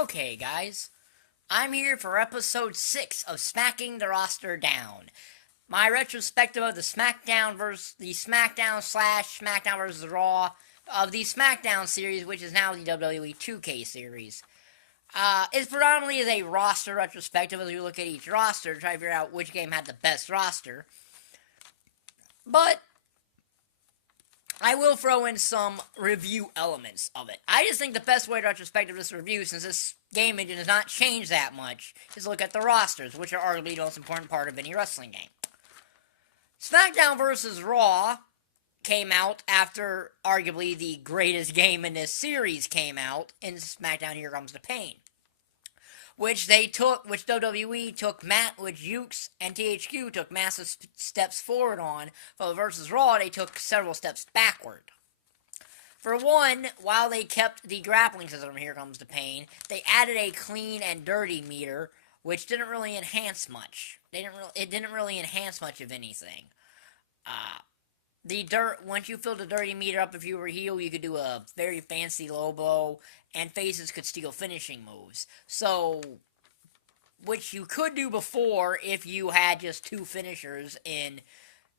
Okay, guys, I'm here for episode 6 of Smacking the Roster Down. My retrospective of the SmackDown slash SmackDown versus Raw of the SmackDown series, which is now the WWE 2K series. It's predominantly is a roster retrospective as we look at each roster to try to figure out which game had the best roster. But I will throw in some review elements of it. I just think the best way to retrospective this review, since this game engine has not changed that much, is look at the rosters, which are arguably the most important part of any wrestling game. SmackDown vs. Raw came out after arguably the greatest game in this series came out in SmackDown Here Comes the Pain. Which WWE took, which Ukes and THQ took massive steps forward on. For versus Raw, they took several steps backward. For one, while they kept the grappling system, Here Comes the Pain, they added a clean and dirty meter, which didn't really enhance much. It didn't really enhance much of anything. Once you filled the dirty meter up, if you were a heel, you could do a very fancy low blow, and faces could steal finishing moves. So, which you could do before if you had just two finishers in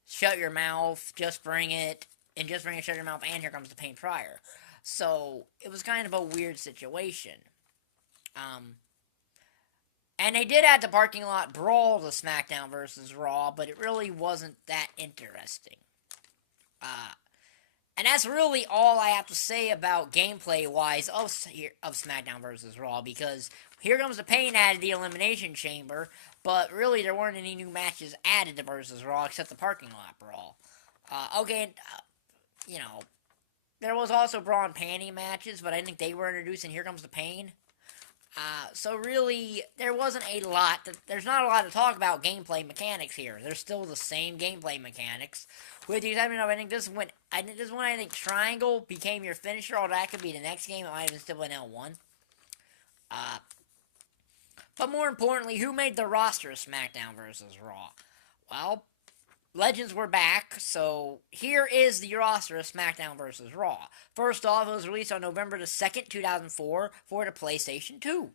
Shut Your Mouth, Just Bring It, Shut Your Mouth, and Here Comes the Pain prior. So, it was kind of a weird situation. And they did add the parking lot brawl to SmackDown vs. Raw, but it really wasn't that interesting. And that's really all I have to say about gameplay-wise of SmackDown vs. Raw, because Here Comes the Pain added the Elimination Chamber, but really there weren't any new matches added to vs. Raw except the parking lot brawl. There was also bra and panty matches, but I think they were introduced in Here Comes the Pain. So really, there's not a lot to talk about gameplay mechanics here. They're still the same gameplay mechanics. With the exception of, I think triangle became your finisher, or that could be the next game. It might have been still in L1. But more importantly, who made the roster of SmackDown vs. Raw? Well, Legends were back, so here is the roster of SmackDown vs. Raw. First off, it was released on November the 2nd, 2004 for the PlayStation 2.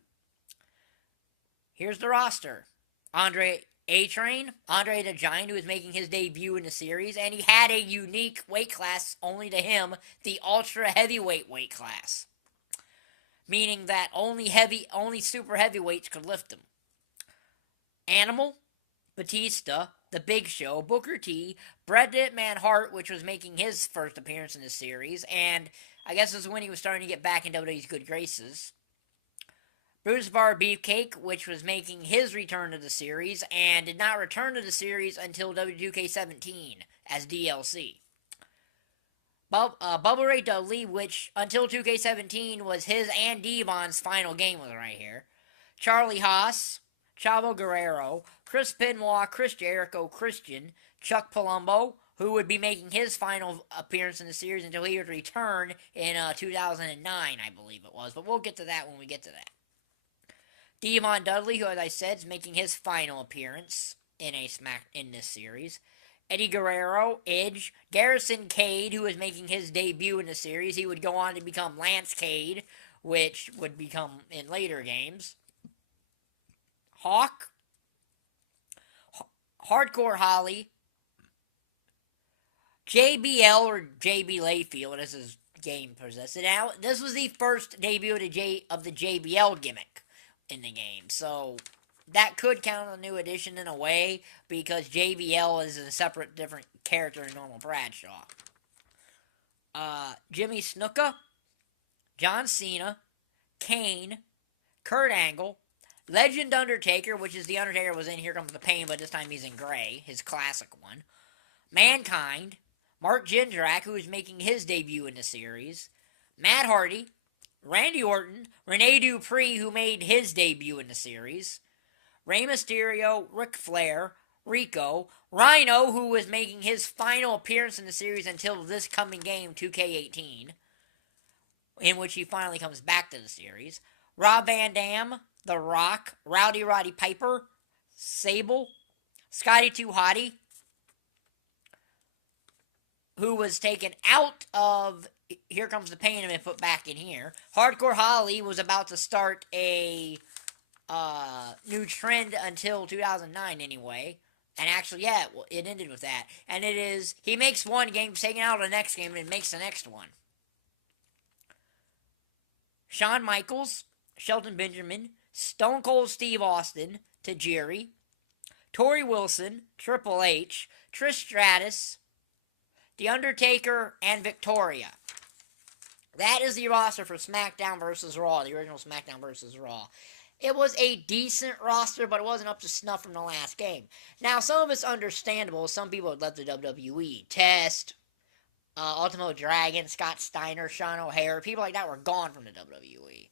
Here's the roster. Andre the Giant, who is making his debut in the series, and he had a unique weight class only to him, the Ultra Heavyweight weight class. Meaning that only super heavyweights could lift him. Animal, Batista, The Big Show, Booker T, Bret the Hitman Hart, which was making his first appearance in the series, and I guess this is when he was starting to get back in WWE's good graces. Brutus Barber Beefcake, which was making his return to the series, and did not return to the series until W2K17 as DLC. Bubba Ray Dudley, which until 2K17 was his and Devon's final game, was right here. Charlie Haas, Chavo Guerrero, Chris Benoit, Chris Jericho, Christian, Chuck Palumbo, who would be making his final appearance in the series until he would return in 2009, I believe it was. But we'll get to that when we get to that. Devon Dudley, who, as I said, is making his final appearance in this series. Eddie Guerrero, Edge, Garrison Cade, who is making his debut in the series. He would go on to become Lance Cade, which would become in later games. Hawk, Hardcore Holly, JBL or JB Layfield, as his game possessed. Now, this was the first debut of the JBL gimmick in the game, so that could count as a new addition in a way, because JBL is a different character than normal Bradshaw. Jimmy Snuka, John Cena, Kane, Kurt Angle, Legend Undertaker, which is the Undertaker was in Here Comes the Pain, but this time he's in gray, his classic one. Mankind, Mark Jindrak, who is making his debut in the series. Matt Hardy, Randy Orton, Rene Dupree, who made his debut in the series. Rey Mysterio, Ric Flair, Rico, Rhino, who was making his final appearance in the series until this coming game, 2K18, in which he finally comes back to the series. Rob Van Dam, The Rock, Roddy Piper, Sable, Scotty 2 Hotty, who was taken out of Here Comes the Pain have been put back in here. Hardcore Holly was about to start a new trend until 2009 anyway. And actually, yeah, it ended with that. And it is, he makes one game, taking out the next game, and makes the next one. Shawn Michaels, Shelton Benjamin, Stone Cold Steve Austin, Tajiri, Tori Wilson, Triple H, Trish Stratus, The Undertaker, and Victoria. That is the roster for SmackDown vs. Raw, the original SmackDown vs. Raw. It was a decent roster, but it wasn't up to snuff from the last game. Now, some of it's understandable. Some people had left the WWE. Test, Ultimo Dragon, Scott Steiner, Sean O'Hare, people like that were gone from the WWE.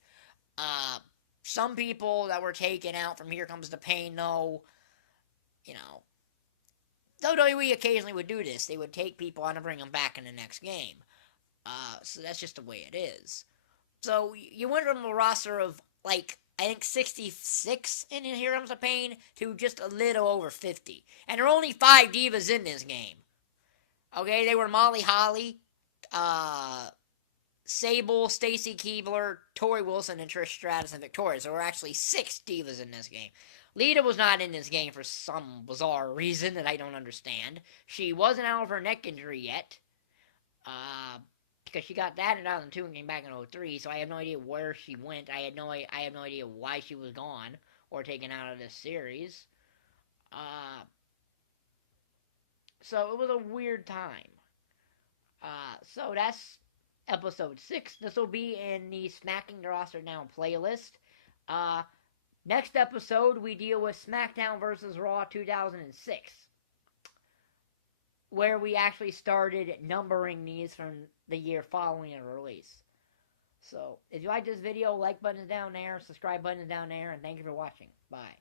Some people that were taken out from Here Comes the Pain, though, you know, WWE occasionally would do this. They would take people on and bring them back in the next game. So that's just the way it is. So you went from a roster of, like, I think 66 in Here Comes the Pain to just a little over 50. And there are only 5 divas in this game. Okay, they were Molly Holly, Sable, Stacy Keibler, Tori Wilson, and Trish Stratus and Victoria. So there were actually 6 divas in this game. Lita was not in this game for some bizarre reason that I don't understand. She wasn't out of her neck injury yet. Because she got that in 2002 and came back in 2003, so I have no idea where she went. I have no idea why she was gone or taken out of this series. So it was a weird time. So that's episode 6. This will be in the Smacking the Roster Down playlist. Next episode, we deal with SmackDown vs. Raw 2006. Where we actually started numbering these from the year following the release. So, if you like this video, like button's down there, subscribe button's down there, and thank you for watching. Bye.